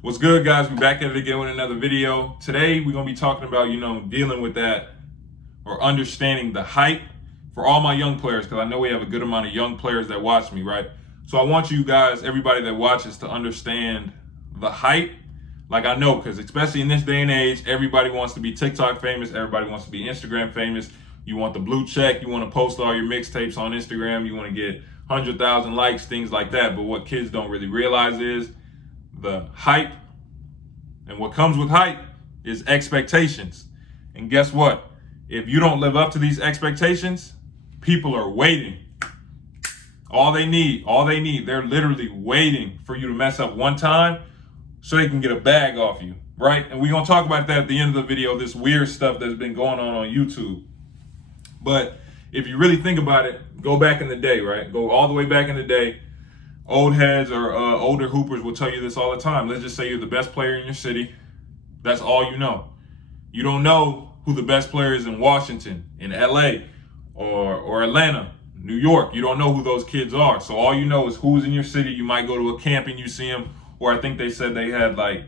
What's good, guys? We're back at it again with another video. Today, we're going to be talking about, dealing with that or understanding the hype for all my young players, because I know we have a good amount of young players that watch me, right? So I want you guys, everybody that watches, to understand the hype. Like, I know, because especially in this day and age, everybody wants to be TikTok famous. Everybody wants to be Instagram famous. You want the blue check. You want to post all your mixtapes on Instagram. You want to get 100,000 likes, things like that. But what kids don't really realize is the hype, and what comes with hype is expectations. And guess what? If you don't live up to these expectations, people are waiting. All they need, they're literally waiting for you to mess up one time so they can get a bag off you, right? And we're gonna talk about that at the end of the video, this weird stuff that's been going on YouTube. But if you really think about it, go back in the day, right? Go all the way back in the day. Old heads or older hoopers will tell you this all the time. Let's just say you're the best player in your city. That's all you know. You don't know who the best player is in Washington, in LA, or Atlanta, New York. You don't know who those kids are. So all you know is who's in your city. You might go to a camp and you see them. Or I think they said they had, like,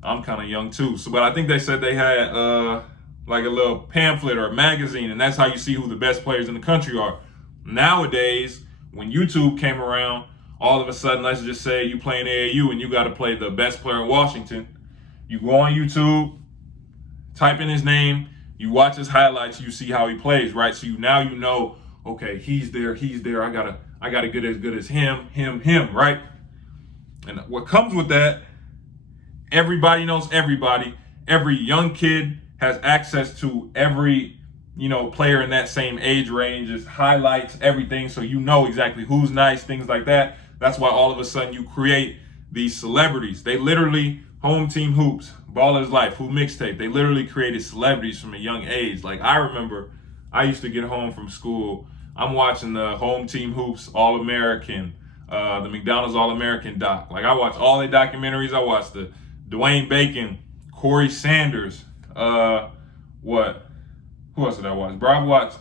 I'm kind of young too. But I think they said they had like a little pamphlet or a magazine, and that's how you see who the best players in the country are. Nowadays, when YouTube came around, all of a sudden, let's just say you playing AAU and you got to play the best player in Washington. You go on YouTube, type in his name, you watch his highlights, you see how he plays, right? So now you know, okay, he's there. I gotta get as good as him, right? And what comes with that, everybody knows everybody. Every young kid has access to every, player in that same age range, is highlights, everything. So you know exactly who's nice, things like that. That's why all of a sudden you create these celebrities. They literally, Home Team Hoops, Baller's Life, Who Mixtape, they literally created celebrities from a young age. Like, I remember I used to get home from school, I'm watching the Home Team Hoops All-American, the McDonald's All-American doc. Like, I watched all the documentaries. I watched the Dwayne Bacon, Corey Sanders, who else did I watch? Bro, I watched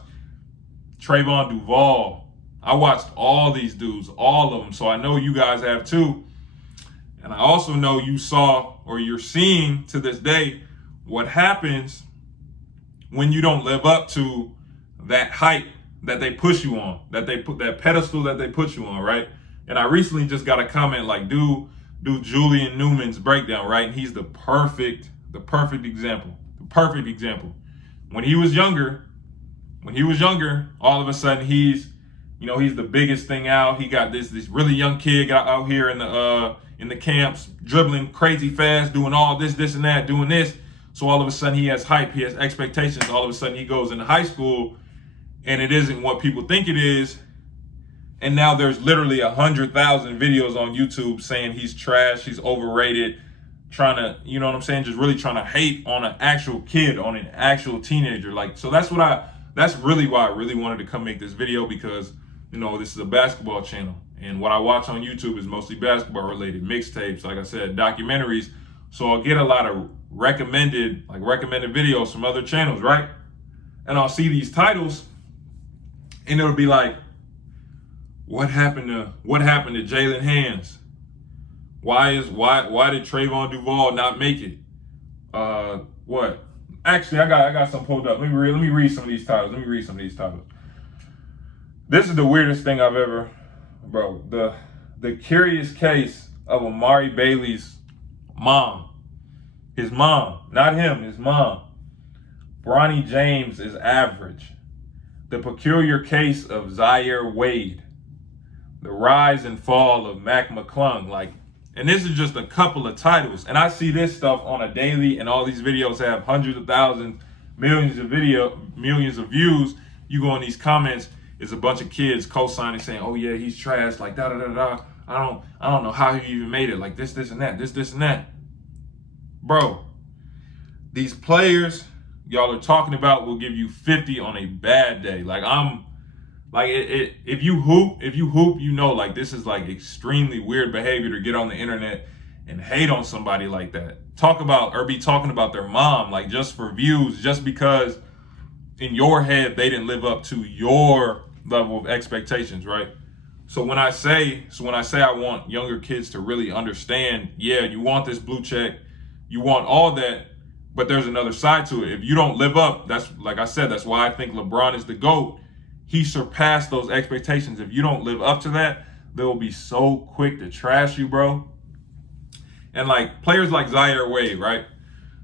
Trayvon Duvall. I watched all these dudes, all of them. So I know you guys have too. And I also know you saw, or you're seeing to this day, what happens when you don't live up to that hype that they push you on, that they put, that pedestal that they put you on, right? And I recently just got a comment like, do Julian Newman's breakdown, right? And he's the perfect example. The perfect example. When he was younger, all of a sudden he's the biggest thing out. He got this really young kid got out here in the camps, dribbling crazy fast, doing all this and that, doing this. So all of a sudden he has hype, he has expectations. All of a sudden he goes into high school and it isn't what people think it is. And now there's literally 100,000 videos on YouTube saying he's trash, he's overrated, trying to, just really trying to hate on an actual kid, on an actual teenager. Like, so that's really why I really wanted to come make this video, because this is a basketball channel, and what I watch on YouTube is mostly basketball related, mixtapes, like I said, documentaries. So I'll get a lot of recommended videos from other channels, right? And I'll see these titles, and it'll be like, what happened to Jalen Hands? Why did Trayvon Duvall not make it? What? Actually, I got some pulled up. Let me read some of these titles. This is the weirdest thing I've ever, bro. The curious case of Amari Bailey's mom. His mom, not him, his mom. Bronny James is average. The peculiar case of Zaire Wade. The rise and fall of Mac McClung. And this is just a couple of titles. And I see this stuff on a daily, and all these videos have hundreds of thousands, millions of views. You go in these comments, it's a bunch of kids co-signing saying, oh yeah, he's trash, like da da da da. I don't know how he even made it, like this and that, this and that. Bro, these players y'all are talking about will give you 50 on a bad day. If you hoop, like, this is like extremely weird behavior to get on the internet and hate on somebody like that. Be talking about their mom, like, just for views, just because in your head they didn't live up to your level of expectations, right? So when I say I want younger kids to really understand, yeah, you want this blue check, you want all that, but there's another side to it. If you don't live up, that's like I said, that's why I think LeBron is the GOAT. He surpassed those expectations. If you don't live up to that, they'll be so quick to trash you, bro. And like players like Zaire Wade, right?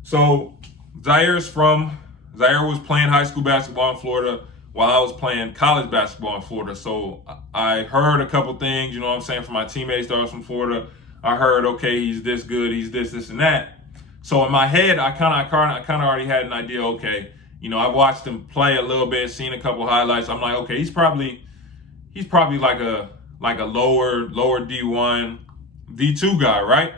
So Zaire was playing high school basketball in Florida while I was playing college basketball in Florida. So I heard a couple things, you know what I'm saying, from my teammates that was from Florida. I heard, okay, he's this good, he's this, and that. So in my head, I kind of already had an idea, okay, you know, I watched him play a little bit, seen a couple highlights. I'm like, okay, he's probably like a lower D1, D2 guy, right?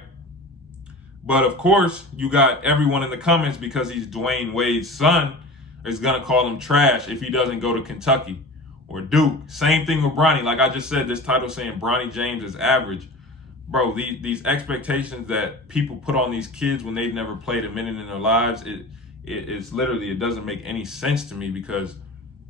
But of course, you got everyone in the comments, because he's Dwayne Wade's son, is gonna call him trash if he doesn't go to Kentucky or Duke. Same thing with Bronny. Like I just said, this title saying Bronny James is average. Bro, these expectations that people put on these kids when they've never played a minute in their lives, it's literally, it doesn't make any sense to me, because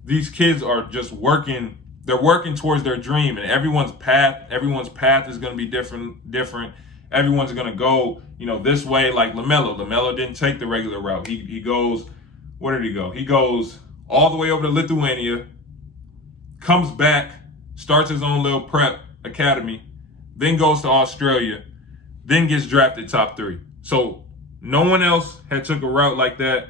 these kids are just working. They're working towards their dream, and everyone's path is going to be different. Everyone's going to go, you know, this way. Like LaMelo didn't take the regular route. He goes, where did he go? He goes all the way over to Lithuania, comes back, starts his own little prep academy, then goes to Australia, then gets drafted top 3. So no one else had took a route like that,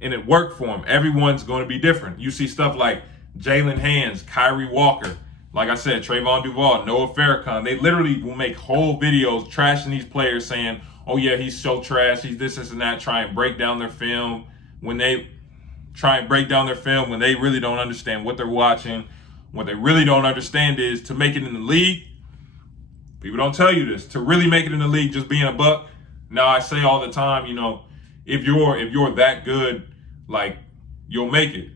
and it worked for him. Everyone's going to be different. You see stuff like Jalen Hands, Kyrie Walker, like I said, Trayvon Duval, Noah Farrakhan. They literally will make whole videos trashing these players, saying, oh yeah, he's so trash, he's this and that, try and break down their film when they really don't understand what they're watching. What they really don't understand is, to make it in the league, people don't tell you this, to really make it in the league, just being a buck. Now I say all the time, you know, if you're that good, like, you'll make it.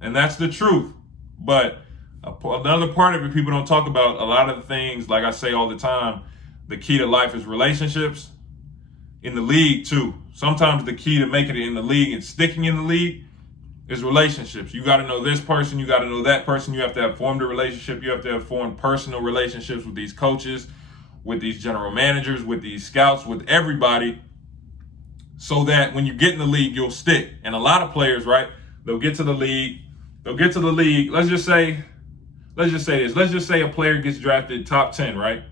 And that's the truth. But another part of it people don't talk about, a lot of the things, like I say all the time, the key to life is relationships. In the league too. Sometimes the key to making it in the league and sticking in the league is relationships. You got to know this person, you got to know that person. You have to have formed a relationship. You have to have formed personal relationships with these coaches, with these general managers, with these scouts, with everybody, so that when you get in the league, you'll stick. And a lot of players, right, they'll get to the league. Let's just say this. Let's just say a player gets drafted top 10, right?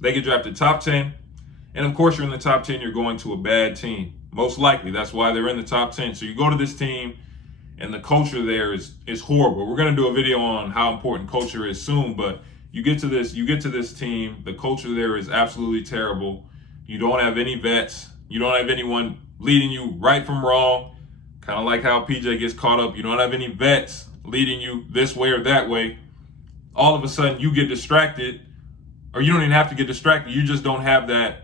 They get drafted top 10. And of course, you're in the top 10, you're going to a bad team. Most likely, that's why they're in the top 10. So you go to this team, and the culture there is horrible. We're going to do a video on how important culture is soon, but you get to this team, the culture there is absolutely terrible. You don't have any vets. You don't have anyone leading you right from wrong. Kind of like how PJ gets caught up. You don't have any vets leading you this way or that way. All of a sudden, you get distracted, or you don't even have to get distracted. You just don't have that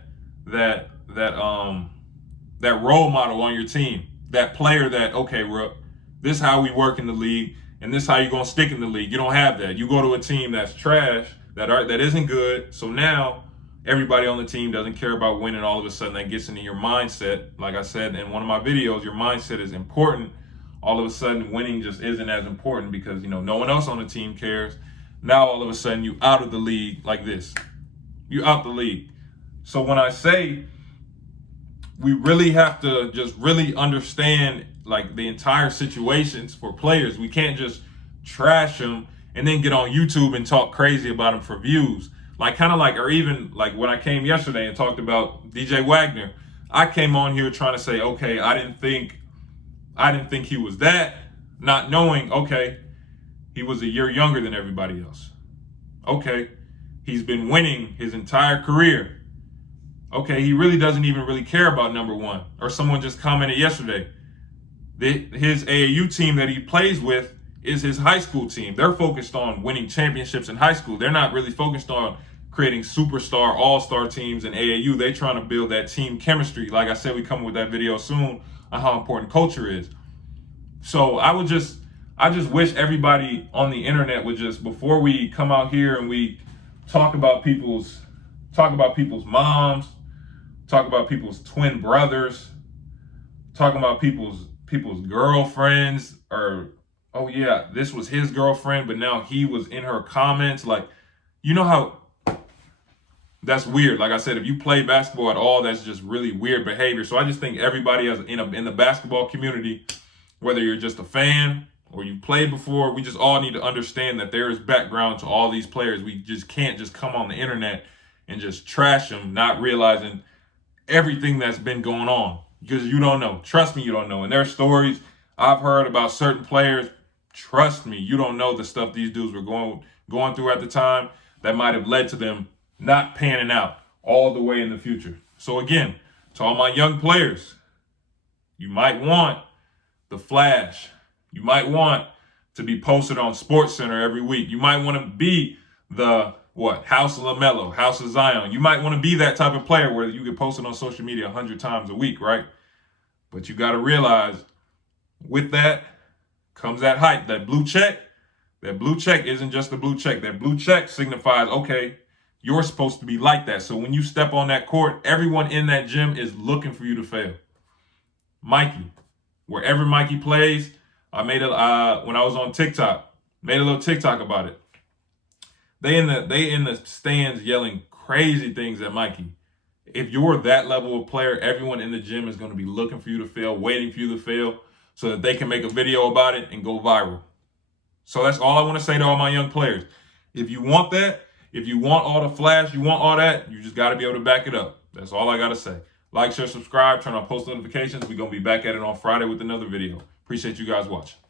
role model on your team. That player that, okay, Rook, this is how we work in the league, and this is how you're gonna stick in the league. You don't have that. You go to a team that's trash, that isn't good. So now everybody on the team doesn't care about winning. All of a sudden, that gets into your mindset. Like I said in one of my videos, your mindset is important. All of a sudden, winning just isn't as important, because, you know, no one else on the team cares. Now all of a sudden, you out of the league like this. You out the league. So when I say we really have to just really understand, like, the entire situations for players, we can't just trash them and then get on YouTube and talk crazy about them for views. Like, kind of like, or even like when I came yesterday and talked about DJ Wagner, I came on here trying to say, okay, I didn't think he was that, not knowing, okay, he was a year younger than everybody else. Okay, he's been winning his entire career. Okay, he really doesn't even really care about number one. Or someone just commented yesterday, his AAU team that he plays with is his high school team. They're focused on winning championships in high school. They're not really focused on creating superstar, all-star teams in AAU. They're trying to build that team chemistry. Like I said, we come with that video soon on how important culture is. So I just wish everybody on the internet would just, before we come out here and we talk about people's moms, talk about people's twin brothers, talking about people's girlfriends, or, oh yeah, this was his girlfriend, but now he was in her comments. Like, You know how that's weird. Like I said, if you play basketball at all, that's just really weird behavior. So I just think everybody in the basketball community, whether you're just a fan or you played before, we just all need to understand that there is background to all these players. We just can't just come on the internet and just trash them, not realizing everything that's been going on, because you don't know. Trust me, you don't know. And there are stories I've heard about certain players. Trust me, you don't know the stuff these dudes were going through at the time that might have led to them not panning out all the way in the future. So again, to all my young players, you might want the flash. You might want to be posted on SportsCenter every week. You might want to be the House of LaMelo, House of Zion. You might want to be that type of player where you get posted on social media 100 times a week, right? But you got to realize with that comes that hype, that blue check. That blue check isn't just a blue check. That blue check signifies, okay, you're supposed to be like that. So when you step on that court, everyone in that gym is looking for you to fail. Mikey, wherever Mikey plays, I made when I was on TikTok, made a little TikTok about it. They in the stands yelling crazy things at Mikey. If you're that level of player, everyone in the gym is going to be looking for you to fail, waiting for you to fail, so that they can make a video about it and go viral. So that's all I want to say to all my young players. If you want that, if you want all the flash, you want all that, you just got to be able to back it up. That's all I got to say. Like, share, subscribe, turn on post notifications. We're going to be back at it on Friday with another video. Appreciate you guys watching.